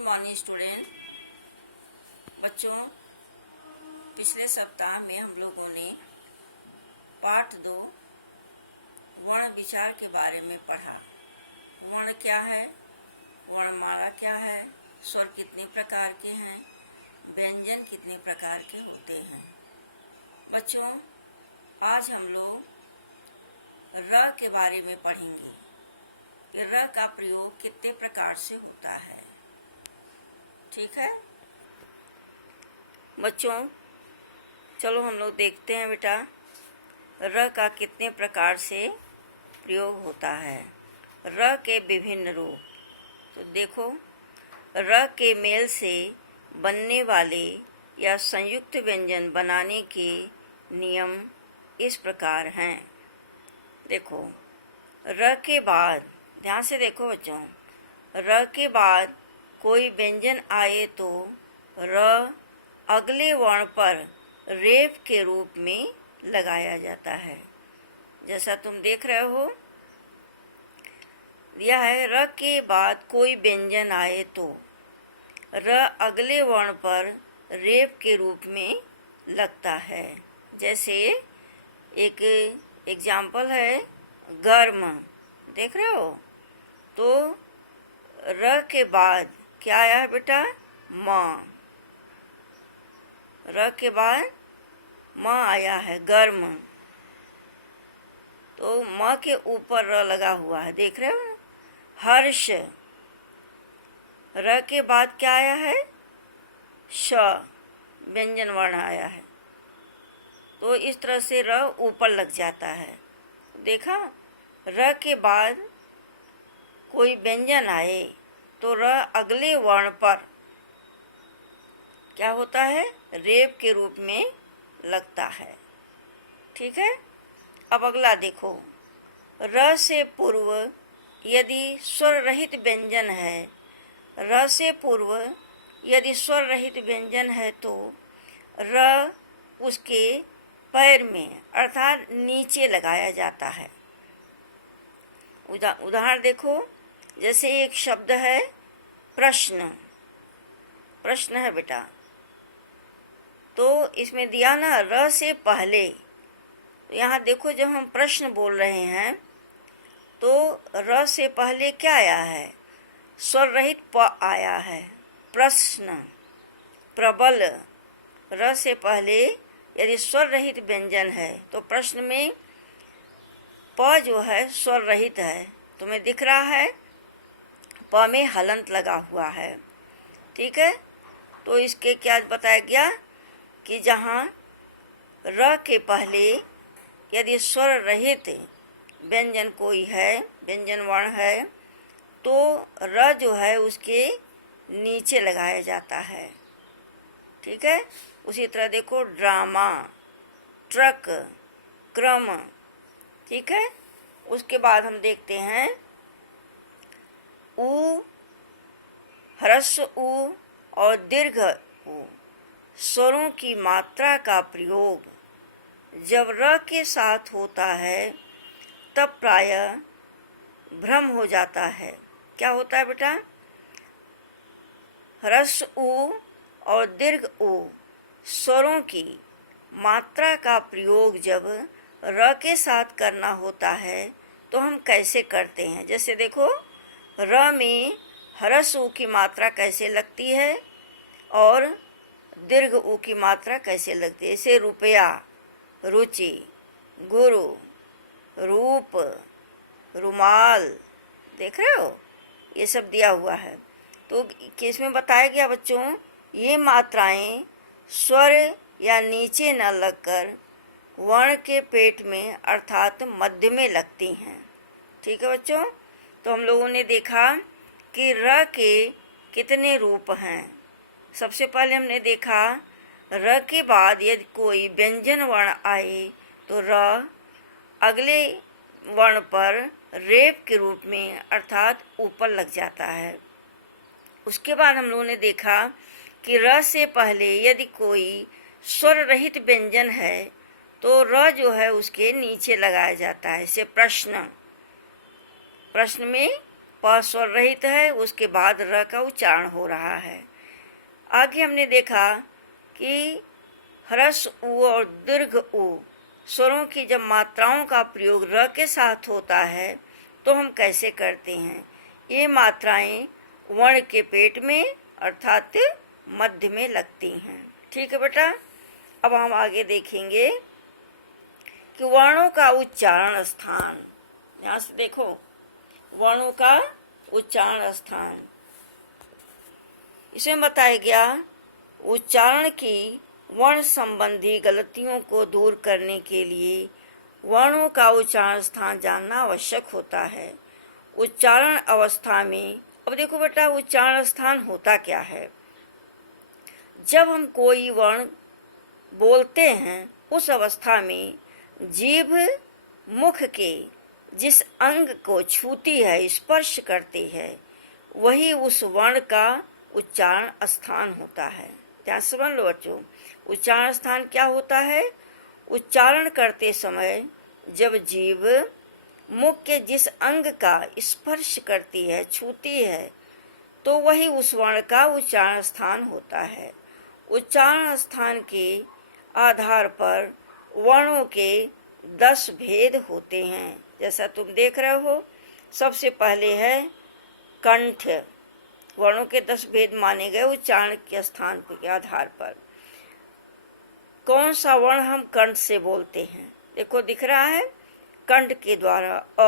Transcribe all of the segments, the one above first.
Good morning student. बच्चों, पिछले सप्ताह में हम लोगों ने पाठ 2 वर्ण विचार के बारे में पढ़ा। वर्ण क्या है, वर्णमाला क्या है, स्वर कितने प्रकार के हैं, व्यंजन कितने प्रकार के होते हैं। बच्चों, आज हम लोग र के बारे में पढ़ेंगे कि र का प्रयोग कितने प्रकार से होता है। ठीक है बच्चों, चलो हम लोग देखते हैं बेटा र का कितने प्रकार से प्रयोग होता है। र के विभिन्न रूप। तो देखो, र के मेल से बनने वाले या संयुक्त व्यंजन बनाने के नियम इस प्रकार हैं। देखो, र के बाद, ध्यान से देखो बच्चों, र के बाद कोई व्यंजन आए तो र अगले वर्ण पर रेफ के रूप में लगाया जाता है। जैसा तुम देख रहे हो, यह है र के बाद कोई व्यंजन आए तो र अगले वर्ण पर रेफ के रूप में लगता है। जैसे एक एग्जाम्पल है गर्म, देख रहे हो, तो र के बाद क्या आया है बेटा, माँ। र के बाद माँ आया है, गर्म। तो माँ के ऊपर र लगा हुआ है, देख रहे हो। हर्ष, र के बाद क्या आया है, श, व्यंजन वर्ण आया है। तो इस तरह से र ऊपर लग जाता है। देखा, र के बाद कोई व्यंजन आए तो र अगले वर्ण पर क्या होता है, रेफ के रूप में लगता है। ठीक है। अब अगला देखो, र से पूर्व यदि स्वर रहित व्यंजन है, र से पूर्व यदि स्वर रहित व्यंजन है तो र उसके पैर में अर्थात नीचे लगाया जाता है। उदाहरण देखो, जैसे एक शब्द है प्रश्न, प्रश्न है बेटा, तो इसमें दिया ना र से पहले। तो यहाँ देखो, जब हम प्रश्न बोल रहे हैं तो र से पहले क्या आया है, स्वर रहित प आया है, प्रश्न। प्रबल, र से पहले यदि स्वर रहित व्यंजन है तो प्रश्न में प जो है स्वर रहित है, तुम्हें दिख रहा है, प में हलंत लगा हुआ है। ठीक है। तो इसके क्या बताया गया कि जहाँ र के पहले यदि स्वर रहित व्यंजन कोई है, व्यंजन वर्ण है, तो र जो है उसके नीचे लगाया जाता है। ठीक है। उसी तरह देखो, ड्रामा, ट्रक, क्रम। ठीक है। उसके बाद हम देखते हैं उ, ह्रस्व उ और दीर्घ उ स्वरों की मात्रा का प्रयोग जब र के साथ होता है तब प्रायः भ्रम हो जाता है। क्या होता है बेटा, ह्रस्व उ और दीर्घ उ स्वरों की मात्रा का प्रयोग जब र के साथ करना होता है तो हम कैसे करते हैं। जैसे देखो, र में ह्रस्व उ की मात्रा कैसे लगती है और दीर्घ उ की मात्रा कैसे लगती है। जैसे रुपया, रुचि, गुरु, रूप, रुमाल, देख रहे हो, ये सब दिया हुआ है। तो इसमें बताया गया बच्चों, ये मात्राएं स्वर या नीचे न लगकर वर्ण के पेट में अर्थात मध्य में लगती हैं। ठीक है बच्चों। तो हम लोगों ने देखा कि र के कितने रूप हैं। सबसे पहले हमने देखा, र के बाद यदि कोई व्यंजन वर्ण आए तो र अगले वर्ण पर रेफ के रूप में अर्थात ऊपर लग जाता है। उसके बाद हम लोगों ने देखा कि र से पहले यदि कोई स्वर रहित व्यंजन है तो र जो है उसके नीचे लगाया जाता है। जैसे प्रश्न, प्रश्न में प स्वर रहित है, उसके बाद र का उच्चारण हो रहा है। आगे हमने देखा कि ह्रस्व उ और दीर्घ उ स्वरों की जब मात्राओं का प्रयोग र के साथ होता है तो हम कैसे करते हैं। ये मात्राएं वर्ण के पेट में अर्थात मध्य में लगती हैं। ठीक है बेटा। अब हम आगे देखेंगे कि वर्णों का उच्चारण स्थान। यहाँ से देखो, वर्णों का उच्चारण स्थान, इसमें बताया गया उच्चारण की वर्ण संबंधी गलतियों को दूर करने के लिए वर्णों का उच्चारण स्थान जानना आवश्यक होता है। उच्चारण अवस्था में, अब देखो बेटा, उच्चारण स्थान होता क्या है। जब हम कोई वर्ण बोलते हैं उस अवस्था में जीभ मुख के जिस अंग को छूती है, स्पर्श करती है, वही उस वर्ण का उच्चारण स्थान होता है। ध्यान से समझ लो बच्चों, उच्चारण स्थान क्या होता है। उच्चारण करते समय जब जीभ मुख के जिस अंग का स्पर्श करती है, छूती है, तो वही उस वर्ण का उच्चारण स्थान होता है। उच्चारण स्थान के आधार पर वर्णों के 10 भेद होते हैं, जैसा तुम देख रहे हो। सबसे पहले है कंठ। वर्णों के 10 भेद माने गए उच्चारण के स्थान के आधार पर। कौन सा वर्ण हम कंठ से बोलते हैं, देखो दिख रहा है। कंठ के द्वारा अ,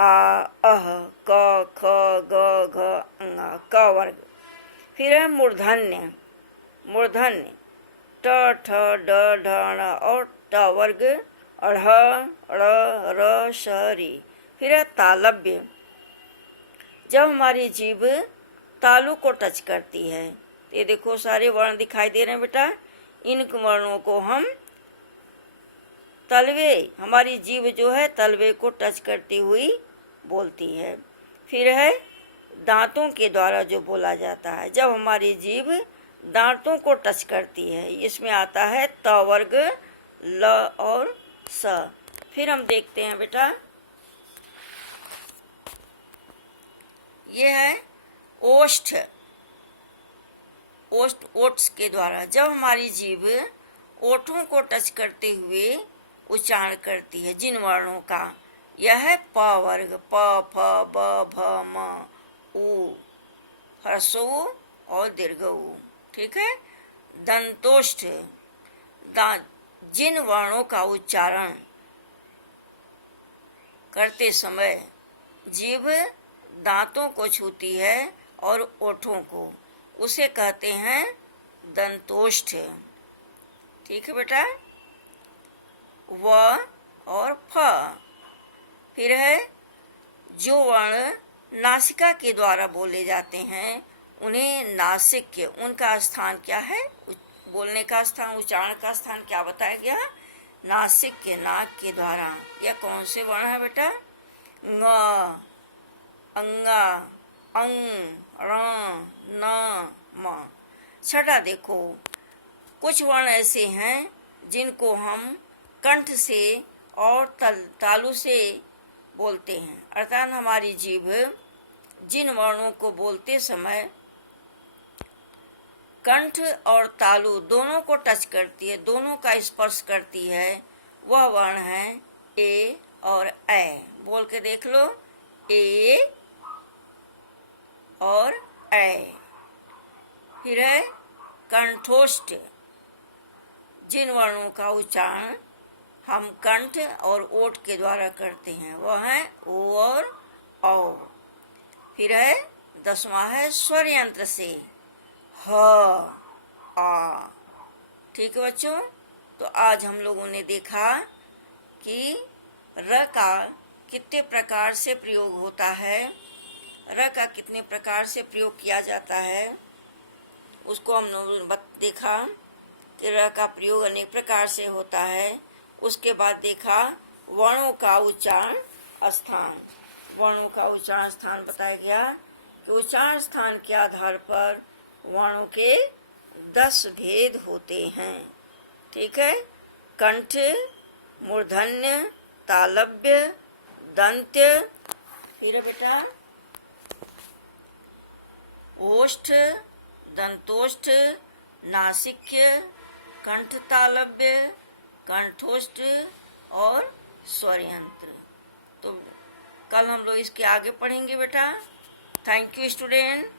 आ, अह, क, ख, ग, घ, ङ, क वर्ग। फिर है मूर्धन्य। मूर्धन्य ट, ठ, ड, ढ, ण और ट वर्ग, अढ़, ड़, र, श, री। फिर है तालव्य। जब हमारी जीभ तालु को टच करती है, ये देखो सारे वर्ण दिखाई दे रहे हैं बेटा। इन वर्णों को हम तलवे, हमारी जीभ जो है तलवे को टच करती हुई बोलती है। फिर है दांतों के द्वारा जो बोला जाता है, जब हमारी जीभ दांतों को टच करती है, इसमें आता है त वर्ग, ल और स। फिर हम देखते हैं बेटा, ये है ओष्ठ। ओष्ठ, ओट्स के द्वारा जब हमारी जीभ ओठों को टच करते हुए उच्चारण करती है जिन वर्णों का, यह है प वर्ग, प, फ, ब, भ, म, उ, ह्रस्व उ और दीर्घ उ। ठीक है। दंतोष्ठ, जिन वर्णों का उच्चारण करते समय जीभ दांतों को छूती है और ओठों को, उसे कहते हैं दंतोष्ठ। ठीक है बेटा। व और फ। फिर है जो वर्ण नासिका के द्वारा बोले जाते हैं उन्हें नासिक्य, उनका स्थान क्या है, बोलने का स्थान, उच्चारण का स्थान क्या बताया गया, नासिक्य, नाक के द्वारा। यह कौन से वर्ण है बेटा, ङ, अंगा, अंग, ण, न, म। छठा देखो, कुछ वर्ण ऐसे हैं जिनको हम कंठ से और तालु से बोलते हैं, अर्थात हमारी जीभ जिन वर्णों को बोलते समय कंठ और तालु दोनों को टच करती है, दोनों का स्पर्श करती है, वह वर्ण है ए और ऐ। बोल के देख लो, ए और ऐ। फिर है कंठोष्ठ, जिन वर्णों का उच्चारण हम कंठ और ओठ के द्वारा करते हैं, वह है ओ और औ। फिर है 10वां है स्वर यंत्र से, ह, आ। ठीक है बच्चों। तो आज हम लोगों ने देखा कि र का कितने प्रकार से प्रयोग होता है, र का कितने प्रकार से प्रयोग किया जाता है, उसको हम लोगों ने देखा कि र का प्रयोग अनेक प्रकार से होता है। उसके बाद देखा वर्णों का उच्चारण स्थान। वर्णों का उच्चारण स्थान बताया गया कि उच्चारण स्थान के आधार पर वर्णों के 10 भेद होते हैं। ठीक है। कंठ, मूर्धन्य, तालव्य, दंत्य, फिर बेटा ओष्ठ, दंतोष्ठ, नासिक्य, कंठतालव्य, कंठोष्ठ और स्वरयंत्र। तो कल हम लोग इसके आगे पढ़ेंगे बेटा। Thank you student.